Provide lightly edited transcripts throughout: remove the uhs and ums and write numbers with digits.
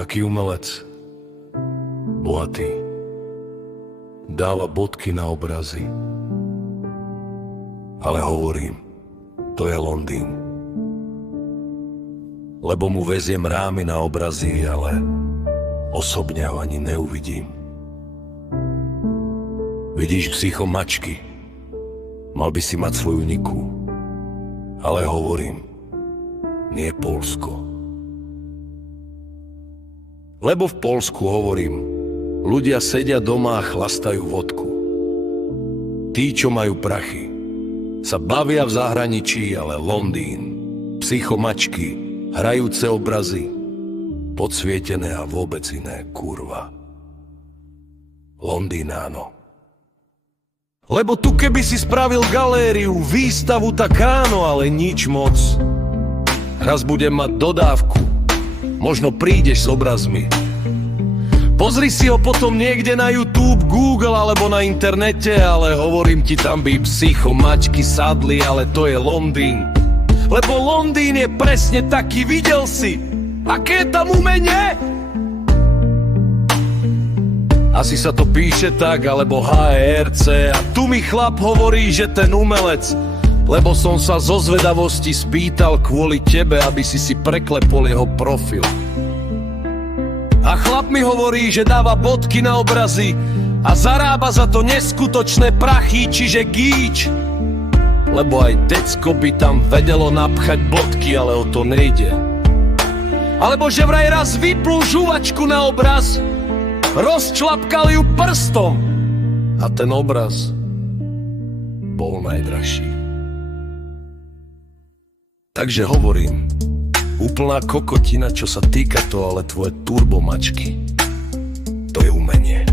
Taký umelec, bohatý, dáva bodky na obrazy. Ale hovorím, to je Londýn. Lebo mu veziem rámy na obrazy, ale osobne ho ani neuvidím. Vidíš psychomačky, mal by si mať svoju niku. Ale hovorím, nie Poľsko. Lebo v Poľsku, hovorím, ľudia sedia doma a chlastajú vodku. Tí, čo majú prachy, sa bavia v zahraničí, ale Londýn, psychomačky, hrajúce obrazy, podsvietené a vôbec iné, kurva. Londýn áno. Lebo tu keby si spravil galériu, výstavu, tak áno, ale nič moc. Raz budem mať dodávku, možno prídeš s obrazmi. Pozri si ho potom niekde na YouTube, Google alebo na internete, ale hovorím ti, tam by psychomačky sadli, ale to je Londýn. Lebo Londýn je presne taký, videl si, aké je tam umenie? Asi sa to píše tak, alebo HERC, a tu mi chlap hovorí, že ten umelec, lebo som sa zo zvedavosti spýtal kvôli tebe, aby si preklepol jeho profil. A chlap mi hovorí, že dáva bodky na obrazy a zarába za to neskutočné prachy, čiže gíč. Lebo aj decko by tam vedelo napchať bodky, ale o to nejde. Alebo že vraj raz vyplul žuvačku na obraz, rozčlapkal ju prstom a ten obraz bol najdražší. Takže hovorím, úplná kokotina, čo sa týka to, ale tvoje turbomačky, to je umenie.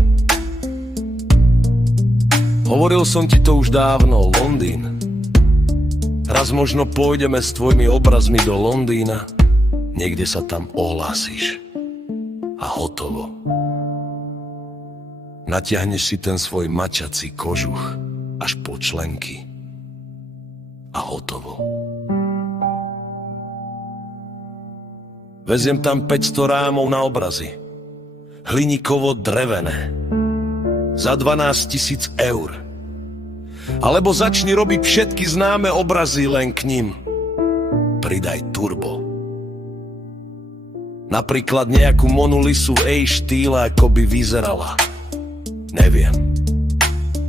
Hovoril som ti to už dávno, Londýn. Raz možno pôjdeme s tvojimi obrazmi do Londýna, niekde sa tam ohlásíš a hotovo. Natiahneš si ten svoj mačací kožuch až po členky a hotovo. Veziem tam 500 rámov na obrazy. Hliníkovo drevené. Za 12 000 eur. Alebo začni robiť všetky známe obrazy len k ním. Pridaj turbo. Napríklad nejakú Monu Lisu v štýle, ako by vyzerala. Neviem.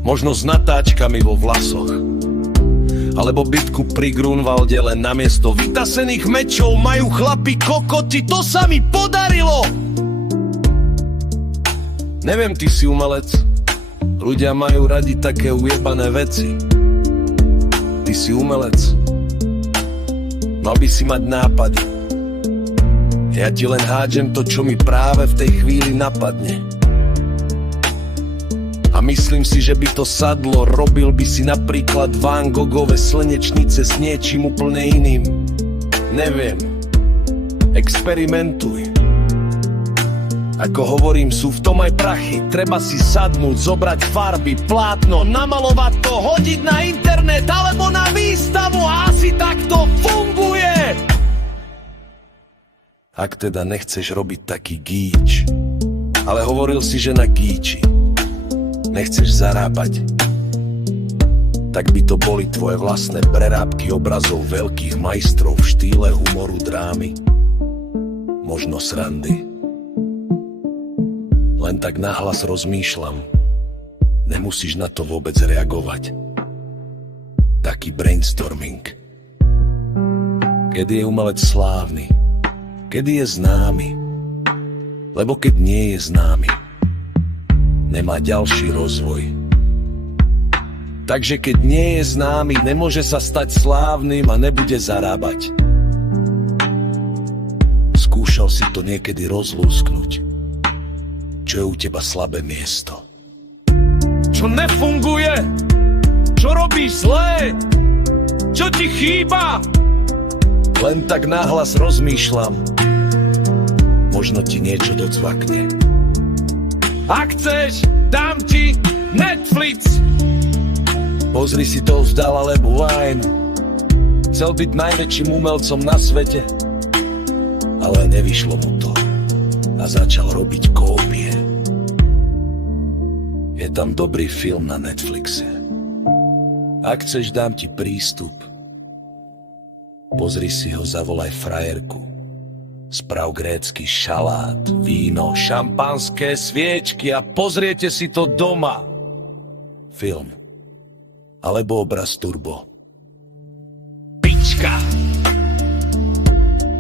Možno s natáčkami vo vlasoch. Alebo bitku pri Grunwalde, len namiesto vytasených mečov majú chlapi kokoti, to sa mi podarilo! Neviem, ty si umelec. Ľudia majú radi také ujebané veci. Ty si umelec. Mal by si mať nápady. Ja ti len hádžem to, čo mi práve v tej chvíli napadne. A myslím si, že by to sadlo, robil by si napríklad Van Gogove slnečnice s niečím úplne iným. Neviem. Experimentuj. Ako hovorím, sú v tom aj prachy. Treba si sadnúť, zobrať farby, plátno, namalovať to, hodiť na internet alebo na výstavu a asi tak to funguje. Ak teda nechceš robiť taký gíč, ale hovoril si, že na gíči nechceš zarábať, tak by to boli tvoje vlastné prerábky obrazov veľkých majstrov v štýle humoru, drámy, možno srandy. Len tak nahlas rozmýšľam, nemusíš na to vôbec reagovať. Taký brainstorming. Kedy je umelec slávny? Kedy je známy? Lebo keď nie je známy, nemá ďalší rozvoj. Takže keď nie je známy, nemôže sa stať slávnym a nebude zarábať. Skúšal si to niekedy rozlúsknuť? Čo je u teba slabé miesto? Čo nefunguje? Čo robíš zlé? Čo ti chýba? Len tak nahlas rozmýšľam. Možno ti niečo docvakne. Ak chceš, dám ti Netflix. Pozri si to vzdal alebo Wine. Chcel byť najväčším umelcom na svete, ale nevyšlo mu to. a začal robiť kópie. Je tam dobrý film na Netflixe. Ak chceš, dám ti prístup. Pozri si ho, zavolaj frajerku. Sprav grécky šalát, víno, šampanské, sviečky a pozriete si to doma. Film. Alebo obraz Turbo. Pička!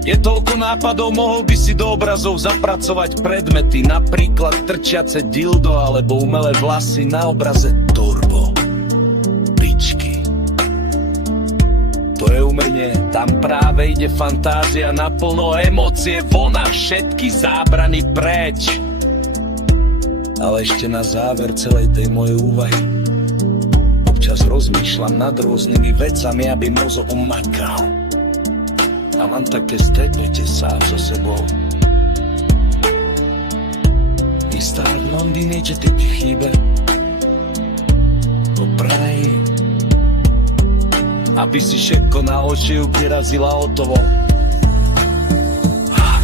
Je toľko nápadov, mohol by si do obrazov zapracovať predmety, napríklad trčiace dildo alebo umelé vlasy na obraze Turbo. Pičky. To je umrnie, tam práve ide fantázia naplno, emócie von a všetky zábrany preč. Ale ešte na záver celej tej mojej úvahy občas rozmýšľam nad rôznymi vecami, aby mozog umakal. A mám také stretnutie sám so sebou. Vystávnom di niečo ti chýbe po praji, aby si všetko na oči vyrazila hotovo.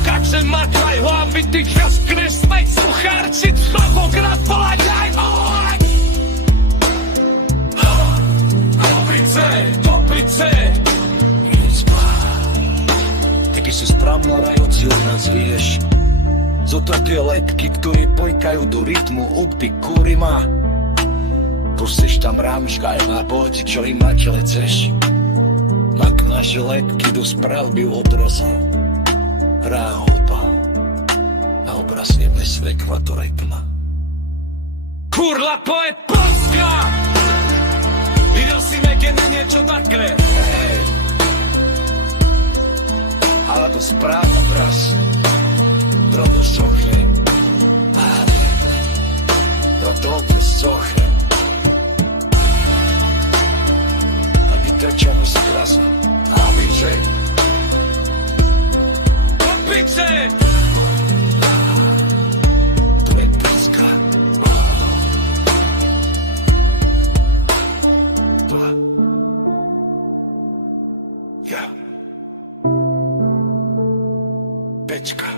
Как se matlaj hlavy, ty čas kresmej sluchárci, mnohokrát poľaďaj oheň. Topice, taký si správna rajúci od nás, vieš. Sú to tie letky, ktorí pojkajú do rytmu, ty kurima. Pustíš tam rámška a poď, čo im na čele chceš. Ak naše letky do správby odrosa, hrá houpa a obraz je bez svetla, to rekla. Kurla, to je Polska! Videl si niekde na niečo takhle? Hej. Ale to správny obraz, proto sochne. Proto sochne. Čo musí krásne. Opice! Opice! To je Polska. To ja. Pečka.